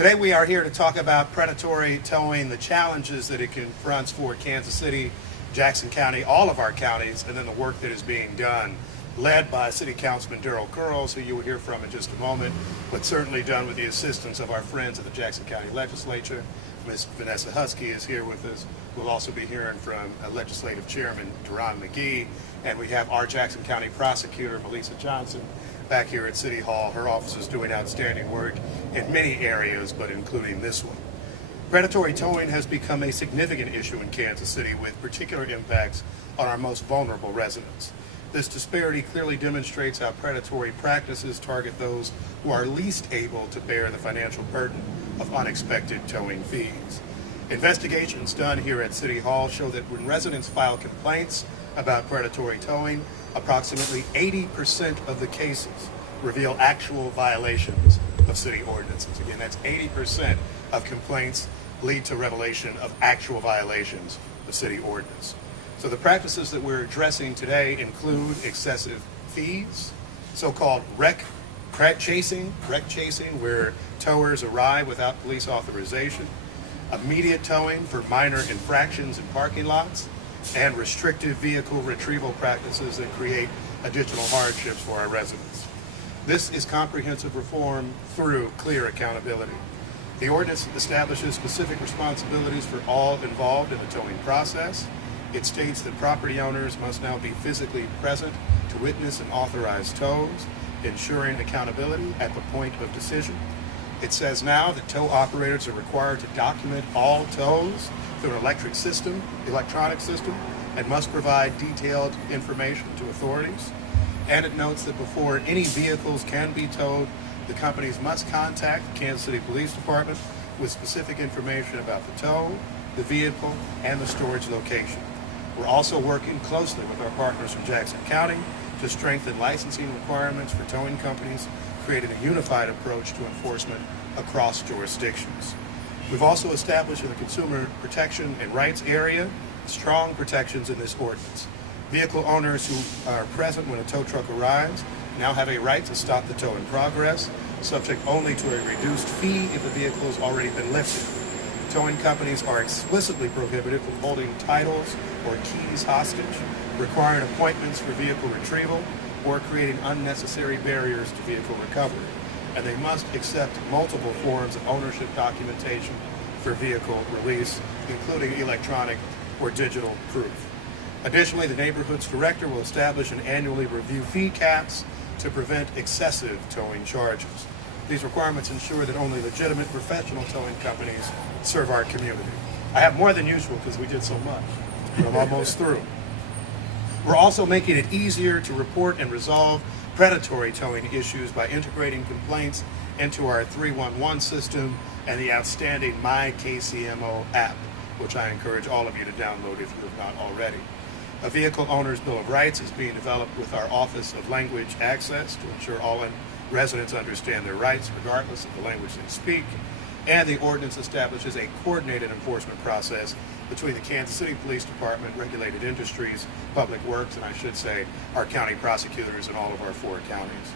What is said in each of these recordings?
Today we are here to talk about predatory towing, the challenges that it confronts for Kansas City, Jackson County, all of our counties, and then the work that is being done, led by City Councilman Daryl Curls, who you will hear from in just a moment, but certainly done with the assistance of our friends at the Jackson County Legislature. Ms. Vanessa Husky is here with us. We'll also be hearing from Legislative Chairman Duran McGee, and we have our Jackson County Prosecutor, Melissa Johnson, back here at City Hall. Her office is doing outstanding work in many areas, but including this one. Predatory towing has become a significant issue in Kansas City with particular impacts on our most vulnerable residents. This disparity clearly demonstrates how predatory practices target those who are least able to bear the financial burden of unexpected towing fees. Investigations done here at City Hall show that when residents file complaints about predatory towing, approximately 80% of the cases reveal actual violations of city ordinances. Again, that's 80% of complaints lead to revelation of actual violations of city ordinance. So the practices that we're addressing today include excessive fees, so-called wreck chasing, where towers arrive without police authorization, immediate towing for minor infractions in parking lots, and restrictive vehicle retrieval practices that create additional hardships for our residents. This is comprehensive reform through clear accountability. The ordinance establishes specific responsibilities for all involved in the towing process. It states that property owners must now be physically present to witness and authorize tows, ensuring accountability at the point of decision. It says now that tow operators are required to document all tows through an electronic system, and must provide detailed information to authorities. And it notes that before any vehicles can be towed, the companies must contact the Kansas City Police Department with specific information about the tow, the vehicle, and the storage location. We're also working closely with our partners from Jackson County to strengthen licensing requirements for towing companies, creating a unified approach to enforcement across jurisdictions. We've also established in the consumer protection and rights area strong protections in this ordinance. Vehicle owners who are present when a tow truck arrives now have a right to stop the tow in progress, subject only to a reduced fee if the vehicle has already been lifted. Towing companies are explicitly prohibited from holding titles or keys hostage, requiring appointments for vehicle retrieval, or creating unnecessary barriers to vehicle recovery. And they must accept multiple forms of ownership documentation for vehicle release, including electronic or digital proof. Additionally, the neighborhood's director will establish and annually review fee caps to prevent excessive towing charges. These requirements ensure that only legitimate professional towing companies serve our community. I have more than usual because we did so much, but I'm almost through. We're also making it easier to report and resolve predatory towing issues by integrating complaints into our 311 system and the outstanding My KCMO app, which I encourage all of you to download if you have not already. A vehicle owner's bill of rights is being developed with our Office of Language Access to ensure all residents understand their rights regardless of the language they speak. And the ordinance establishes a coordinated enforcement process between the Kansas City Police Department, Regulated Industries, Public Works, and I should say our county prosecutors in all of our 4 counties.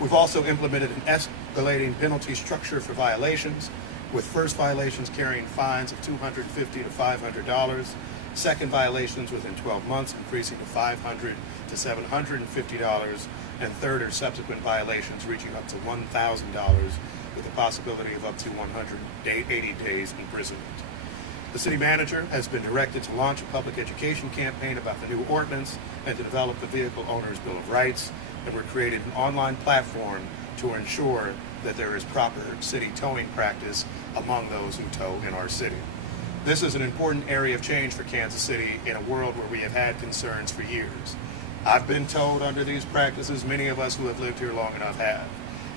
We've also implemented an escalating penalty structure for violations, with first violations carrying fines of $250 to $500, second violations within 12 months increasing to $500 to $750, and third or subsequent violations reaching up to $1,000 with the possibility of up to 180 days imprisonment. The city manager has been directed to launch a public education campaign about the new ordinance and to develop the Vehicle Owner's Bill of Rights, and we're creating an online platform to ensure that there is proper city towing practice among those who tow in our city. This is an important area of change for Kansas City in a world where we have had concerns for years. I've been towed under these practices. Many of us who have lived here long enough have.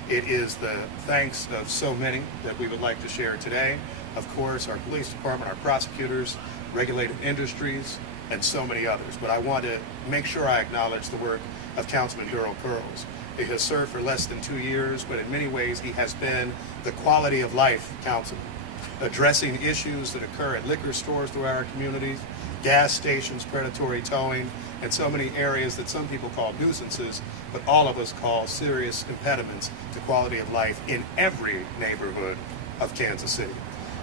It is the thanks of so many that we would like to share today. Of course, our police department, our prosecutors, regulated industries, and so many others. But I want to make sure I acknowledge the work of Councilman Daryl Curls. He has served for less than 2 years, but in many ways he has been the quality of life councilman, addressing issues that occur at liquor stores throughout our communities, gas stations, predatory towing, and so many areas that some people call nuisances, but all of us call serious impediments to quality of life in every neighborhood of Kansas City.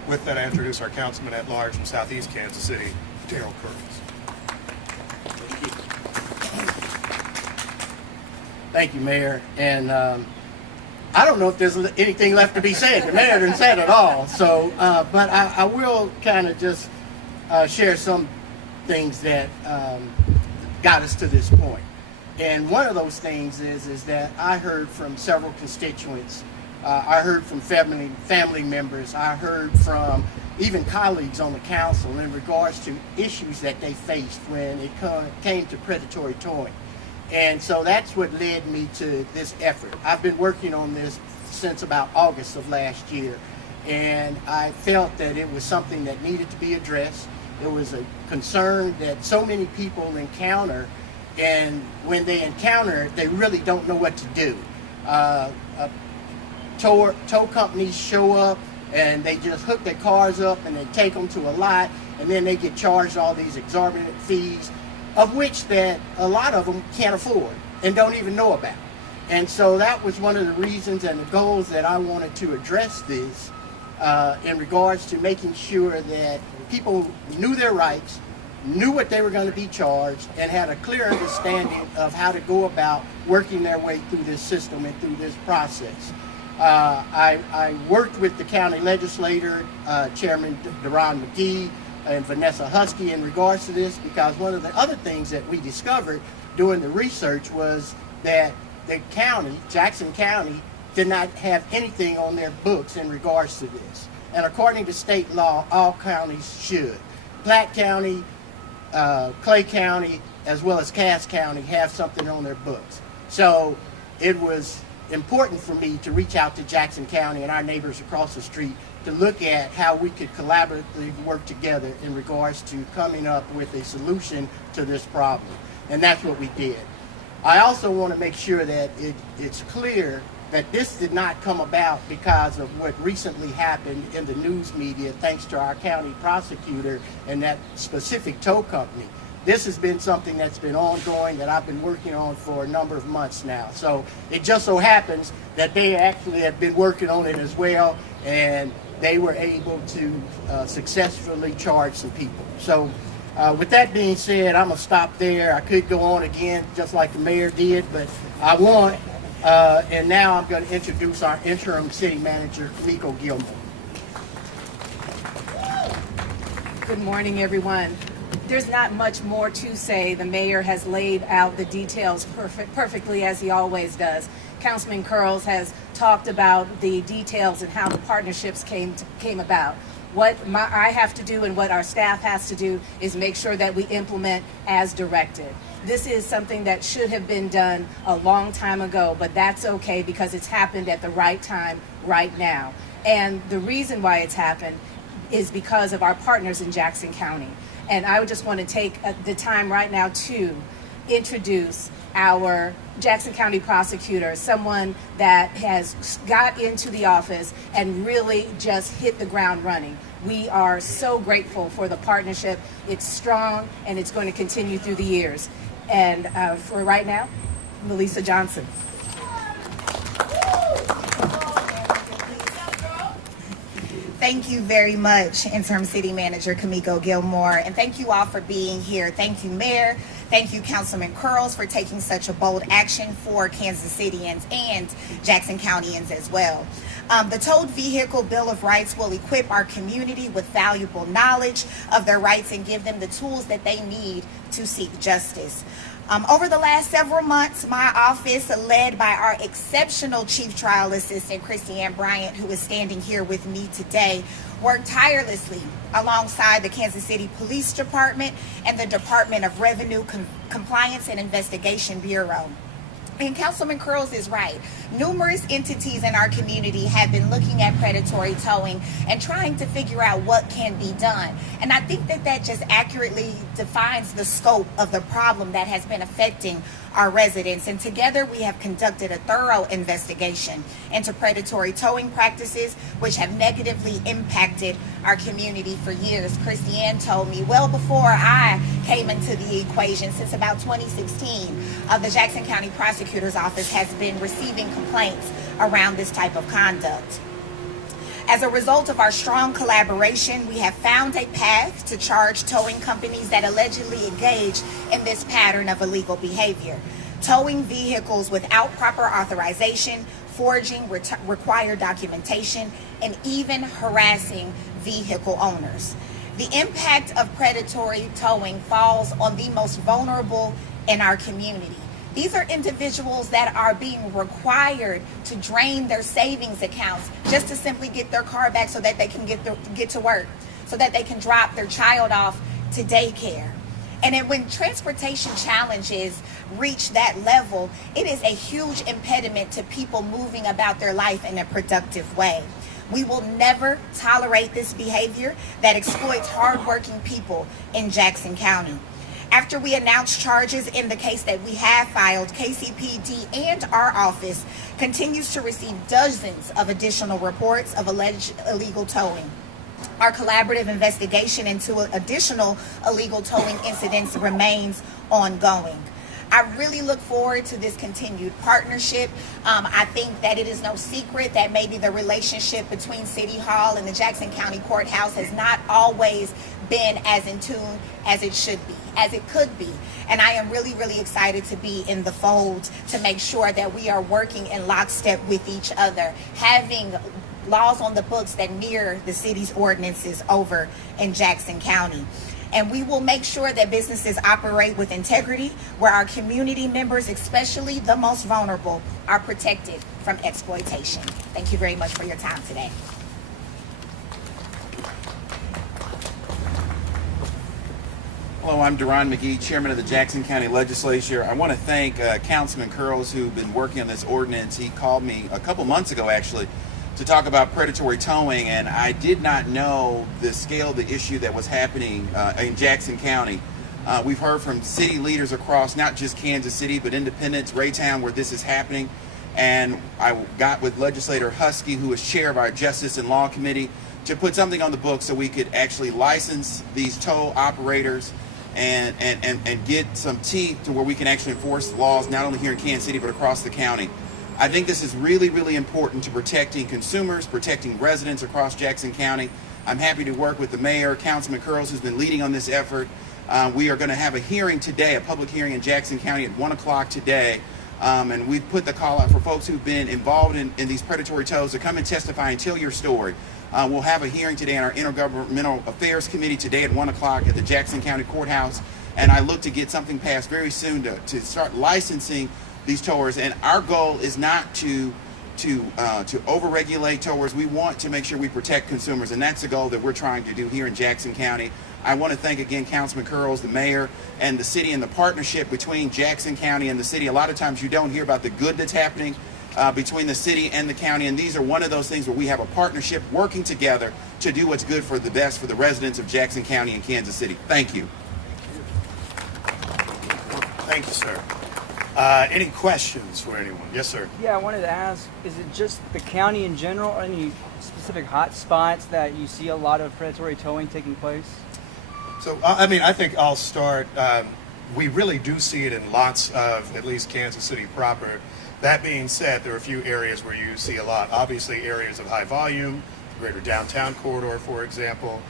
With that, I introduce our Councilman at Large from Southeast Kansas City, Darrell Curls. Thank you, Mayor. And I don't know if there's anything left to be said. The Mayor didn't say it all. So, but I will kind of just share some things that got us to this point. And one of those things is that I heard from several constituents. I heard from family members. I heard from even colleagues on the council in regards to issues that they faced when it came to predatory towing. And so that's what led me to this effort. I've been working on this since about August of last year, and I felt that it was something that needed to be addressed. It was a concern that so many people encounter, and when they encounter it, they really don't know what to do. Tow companies show up and they just hook their cars up and they take them to a lot, and then they get charged all these exorbitant fees, of which that a lot of them can't afford and don't even know about. And so that was one of the reasons and the goals that I wanted to address this in regards to making sure that people knew their rights, knew what they were going to be charged, and had a clear understanding of how to go about working their way through this system and through this process. I worked with the county legislator, Chairman Deron McGee and Vanessa Husky, in regards to this, because one of the other things that we discovered doing the research was that the county, Jackson County, did not have anything on their books in regards to this. And according to state law, all counties should. Platte County, Clay County, as well as Cass County have something on their books. So it was important for me to reach out to Jackson County and our neighbors across the street to look at how we could collaboratively work together in regards to coming up with a solution to this problem. And that's what we did. I also want to make sure that it's clear that this did not come about because of what recently happened in the news media, thanks to our county prosecutor and that specific tow company. This has been something that's been ongoing that I've been working on for a number of months now. So it just so happens that they actually have been working on it as well, and they were able to successfully charge some people. So with that being said, I'm going to stop there. I could go on again just like the mayor did, but I won't. And now I'm going to introduce our interim city manager, Kamiko Gilmore. Good morning, everyone. There's not much more to say. The mayor has laid out the details perfectly, as he always does. Councilman Curls has talked about the details and how the partnerships came about. What I have to do and what our staff has to do is make sure that we implement as directed. This is something that should have been done a long time ago, but that's okay because it's happened at the right time, right now. And the reason why it's happened is because of our partners in Jackson County. And I would just want to take the time right now to introduce our Jackson County prosecutor, someone that has got into the office and really just hit the ground running. We are so grateful for the partnership. It's strong and it's going to continue through the years. And for right now, Melissa Johnson. Thank you very much, Interim City Manager Kamiko Gilmore, and thank you all for being here. Thank you, Mayor. Thank you, Councilman Curls, for taking such a bold action for Kansas Cityans and Jackson Countyans as well. The Towed Vehicle Bill of Rights will equip our community with valuable knowledge of their rights and give them the tools that they need to seek justice. Over the last several months, my office, led by our exceptional Chief Trial Assistant, Christiane Bryant, who is standing here with me today, worked tirelessly alongside the Kansas City Police Department and the Department of Revenue Compliance and Investigation Bureau. And Councilman Curls is right. Numerous entities in our community have been looking at predatory towing and trying to figure out what can be done. And I think that just accurately defines the scope of the problem that has been affecting our residents. And together we have conducted a thorough investigation into predatory towing practices, which have negatively impacted our community for years. Christiane told me well before I came into the equation, since about 2016, the Jackson County Prosecutor's Office has been receiving complaints around this type of conduct. As a result of our strong collaboration, we have found a path to charge towing companies that allegedly engage in this pattern of illegal behavior. Towing vehicles without proper authorization, forging required documentation, and even harassing vehicle owners. The impact of predatory towing falls on the most vulnerable in our community. These are individuals that are being required to drain their savings accounts just to simply get their car back so that they can get to work, so that they can drop their child off to daycare. And then when transportation challenges reach that level, it is a huge impediment to people moving about their life in a productive way. We will never tolerate this behavior that exploits hardworking people in Jackson County. After we announced charges in the case that we have filed, KCPD and our office continues to receive dozens of additional reports of alleged illegal towing. Our collaborative investigation into additional illegal towing incidents remains ongoing. I really look forward to this continued partnership. I think that it is no secret that maybe the relationship between City Hall and the Jackson County Courthouse has not always been as in tune as it should be, as it could be. And I am really, really excited to be in the fold to make sure that we are working in lockstep with each other, having laws on the books that mirror the city's ordinances over in Jackson County. And we will make sure that businesses operate with integrity, where our community members, especially the most vulnerable, are protected from exploitation. Thank you very much for your time today. Hello, I'm Deron McGee, Chairman of the Jackson County Legislature. I want to thank Councilman Curls, who's been working on this ordinance. He called me a couple months ago, actually, to talk about predatory towing, and I did not know the scale of the issue that was happening in Jackson County. We've heard from city leaders across not just Kansas City, but Independence, Raytown, where this is happening. And I got with Legislator Husky, who is chair of our Justice and Law Committee, to put something on the books so we could actually license these tow operators and get some teeth to where we can actually enforce laws not only here in Kansas City, but across the county. I think this is really, really important to protecting consumers, protecting residents across Jackson County. I'm happy to work with the mayor, Councilman Curls, who's been leading on this effort. We are going to have a hearing today, a public hearing in Jackson County at 1 o'clock today. And we've put the call out for folks who've been involved in these predatory tows to come and testify and tell your story. We'll have a hearing today in our Intergovernmental Affairs Committee today at 1 o'clock at the Jackson County Courthouse. And I look to get something passed very soon to start licensing these towers. And our goal is not to overregulate towers. We want to make sure we protect consumers, and that's the goal that we're trying to do here in Jackson County. I want to thank again Councilman Curls, the mayor, and the city, and the partnership between Jackson County and the city. A lot of times you don't hear about the good that's happening between the city and the county, and these are one of those things where we have a partnership working together to do what's good for the best for the residents of Jackson County and Kansas City. Thank you. Thank you, sir. Any questions for anyone? Yes, sir. Yeah, I wanted to ask, is it just the county in general, or any specific hot spots that you see a lot of predatory towing taking place? So, I think I'll start. We really do see it in lots of, at least Kansas City proper. That being said, there are a few areas where you see a lot. Obviously, areas of high volume, greater downtown corridor, for example,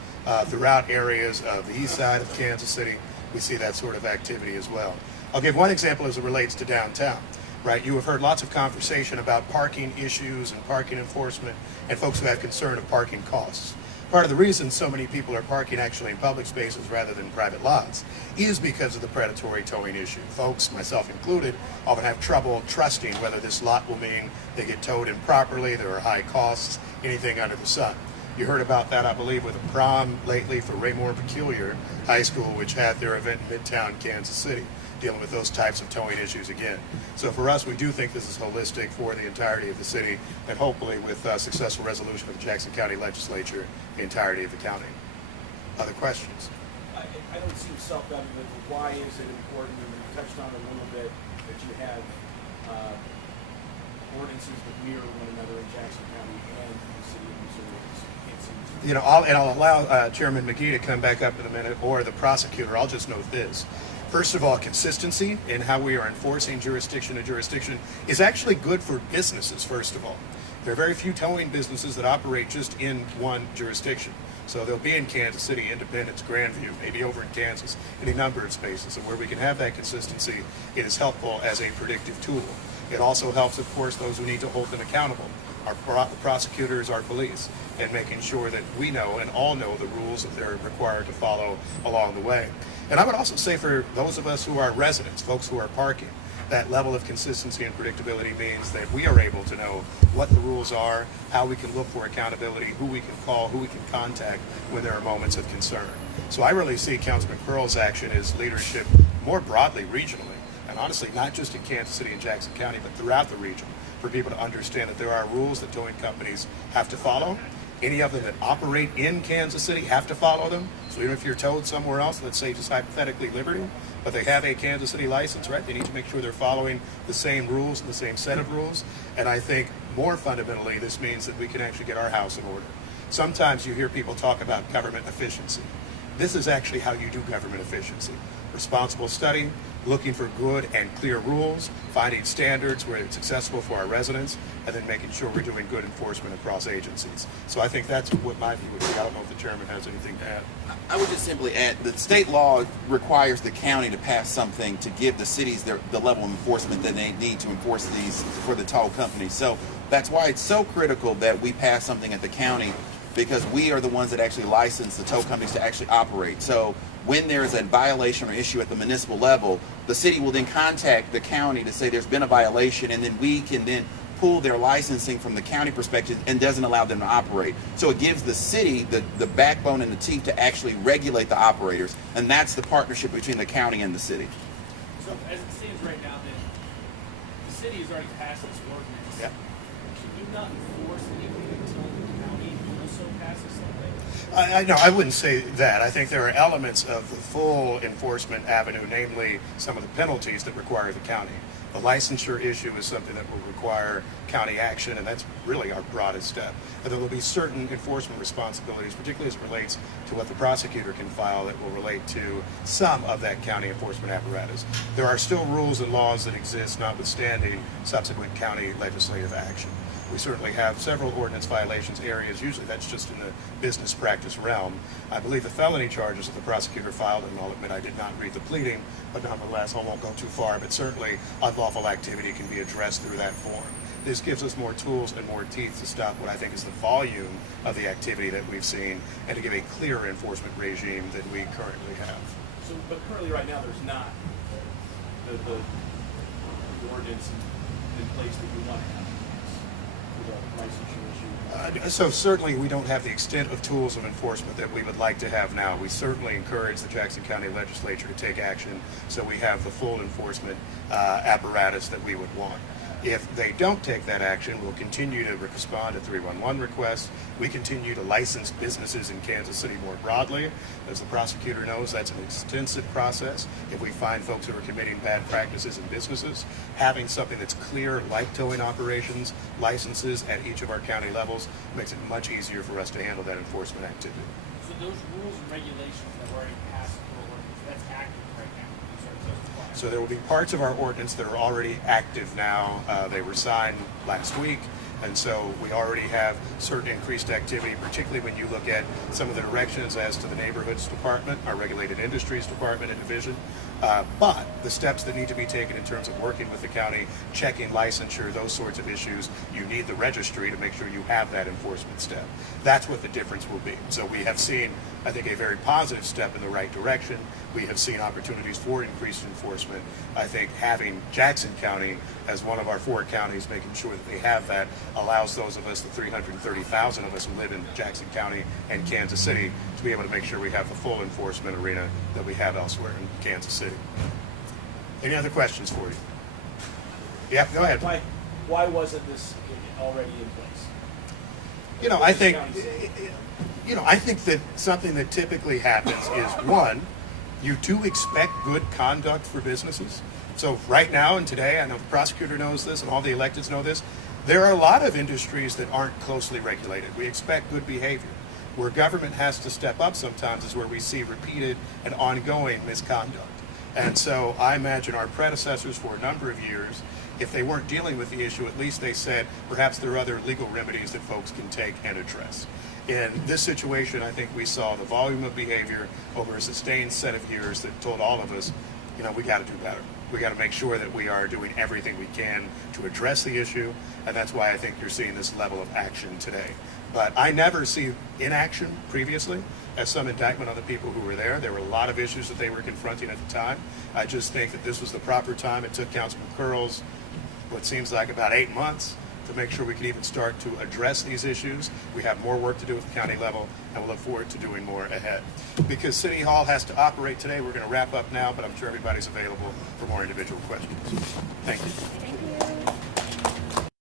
throughout areas of the east side of Kansas City, we see that sort of activity as well. I'll give one example as it relates to downtown, right? You have heard lots of conversation about parking issues and parking enforcement and folks who have concern of parking costs. Part of the reason so many people are parking actually in public spaces rather than private lots is because of the predatory towing issue. Folks, myself included, often have trouble trusting whether this lot will mean they get towed improperly, there are high costs, anything under the sun. You heard about that, I believe, with a prom lately for Raymore Peculiar High School, which had their event in Midtown Kansas City, dealing with those types of towing issues again. So for us, we do think this is holistic for the entirety of the city, and hopefully with successful resolution of the Jackson County Legislature, the entirety of the county. Other questions? I don't seem self-evident, but why is it important, and you touched on it a little bit, that you have ordinances that mirror one another in Jackson County and the city of Missouri? You know, I'll allow Chairman McGee to come back up in a minute, or the prosecutor. I'll just note this. First of all, consistency in how we are enforcing jurisdiction to jurisdiction is actually good for businesses, first of all. There are very few towing businesses that operate just in one jurisdiction. So they'll be in Kansas City, Independence, Grandview, maybe over in Kansas, any number of spaces. And where we can have that consistency, it is helpful as a predictive tool. It also helps, of course, those who need to hold them accountable, our prosecutors, our police, and making sure that we know and all know the rules that they're required to follow along the way. And I would also say for those of us who are residents, folks who are parking, that level of consistency and predictability means that we are able to know what the rules are, how we can look for accountability, who we can call, who we can contact when there are moments of concern. So I really see Councilman Curl's action as leadership more broadly regionally, and honestly not just in Kansas City and Jackson County, but throughout the region, for people to understand that there are rules that towing companies have to follow. Any of them that operate in Kansas City have to follow them. So even if you're towed somewhere else, let's say just hypothetically Liberty, but they have a Kansas City license, right? They need to make sure they're following the same rules and the same set of rules. And I think more fundamentally, this means that we can actually get our house in order. Sometimes you hear people talk about government efficiency. This is actually how you do government efficiency. Responsible study, looking for good and clear rules, finding standards where it's accessible for our residents, and then making sure we're doing good enforcement across agencies. So I think that's what my view would be. I don't know if the chairman has anything to add. I would just simply add that state law requires the county to pass something to give the cities the level of enforcement that they need to enforce these for the toll companies. So that's why it's so critical that we pass something at the county, because we are the ones that actually license the tow companies to actually operate. So when there is a violation or issue at the municipal level, the city will then contact the county to say there's been a violation, and then we can then pull their licensing from the county perspective and doesn't allow them to operate. So it gives the city the backbone and the teeth to actually regulate the operators, and that's the partnership between the county and the city. So as it stands right now, then, the city has already passed this ordinance. Yep. Can you not enforce anything until the county also passes something? I wouldn't say that. I think there are elements of the full enforcement avenue, namely some of the penalties that require the county. The licensure issue is something that will require county action, and that's really our broadest step. But there will be certain enforcement responsibilities, particularly as it relates to what the prosecutor can file, that will relate to some of that county enforcement apparatus. There are still rules and laws that exist, notwithstanding subsequent county legislative action. We certainly have several ordinance violations areas. Usually that's just in the business practice realm. I believe the felony charges that the prosecutor filed, and I'll admit I did not read the pleading, but nonetheless I won't go too far, but certainly unlawful activity can be addressed through that form. This gives us more tools and more teeth to stop what I think is the volume of the activity that we've seen, and to give a clearer enforcement regime than we currently have. So, but currently right now, there's not the ordinance in place that we want to have for the licensure issue. So certainly we don't have the extent of tools of enforcement that we would like to have now. We certainly encourage the Jackson County Legislature to take action so we have the full enforcement apparatus that we would want. If they don't take that action, we'll continue to respond to 311 requests. We continue to license businesses in Kansas City more broadly. As the prosecutor knows, that's an extensive process. If we find folks who are committing bad practices in businesses, having something that's clear, like towing operations, licenses at each of our county levels, makes it much easier for us to handle that enforcement activity. So those rules and regulations that were already passed for ordinance, that's active right now. So there will be parts of our ordinance that are already active now. They were signed last week, and so we already have certain increased activity, particularly when you look at some of the directions as to the neighborhoods department, our regulated industries department and division. But the steps that need to be taken in terms of working with the county, checking licensure, those sorts of issues, you need the registry to make sure you have that enforcement step. That's what the difference will be. So we have seen, I think, a very positive step in the right direction. We have seen opportunities for increased enforcement. I think having Jackson County as one of our 4 counties, making sure that they have that, allows those of us, the 330,000 of us who live in Jackson County and Kansas City, to be able to make sure we have the full enforcement arena that we have elsewhere in Kansas City. Any other questions for you? Yeah, go ahead. Why wasn't this already in place? I think that something that typically happens is, one, you do expect good conduct for businesses. So right now and today, I know the prosecutor knows this and all the electeds know this, there are a lot of industries that aren't closely regulated. We expect good behavior. Where government has to step up sometimes is where we see repeated and ongoing misconduct. And so I imagine our predecessors for a number of years if they weren't dealing with the issue, at least they said perhaps there are other legal remedies that folks can take and address. In this situation, I think we saw the volume of behavior over a sustained set of years that told all of us, you know, we got to do better. We got to make sure that we are doing everything we can to address the issue, and that's why I think you're seeing this level of action today. But I never see inaction previously as some indictment on the people who were there. There were a lot of issues that they were confronting at the time. I just think that this was the proper time. It took Councilman Curls what seems like about 8 months to make sure we could even start to address these issues. We have more work to do at the county level, and we'll look forward to doing more ahead. Because City Hall has to operate today, we're going to wrap up now, but I'm sure everybody's available for more individual questions. Thank you.